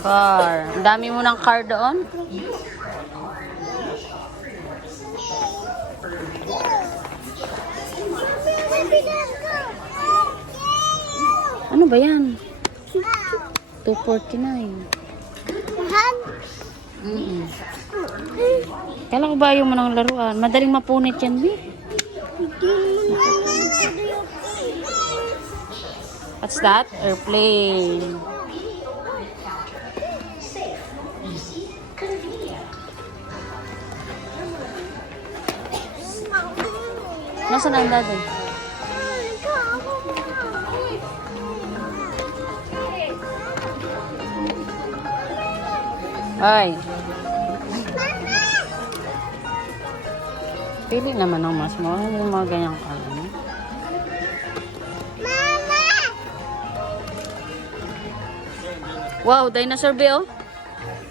Car. Ang dami mo ng car doon. Ano ba yan? 249. Kala ko ba ayaw mo ng laruan? Madaling mapunit yan, Bi. What's that? Airplane. Nasaan ang dado? Ay. Pili naman ang mas mo. Ano yung mga ganyang kala? Wow, dinosaur ba oh?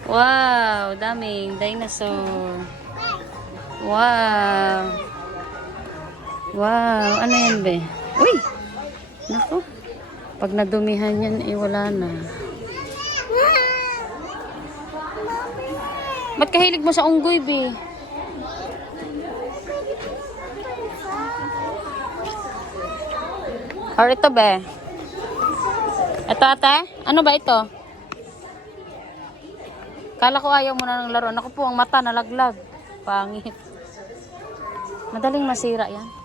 Wow, daming dinosaur. Wow. Wow, ano yan be? Uy! Naku. Pag nadumihan yan, wala na. Ba't kahilig mo sa unggoy, be? Or ito, be? Ito, ate? Ano ba ito? Kala ko ayaw mo na ng laruan. Ako po, ang mata nalaglag. Pangit. Madaling masira yan.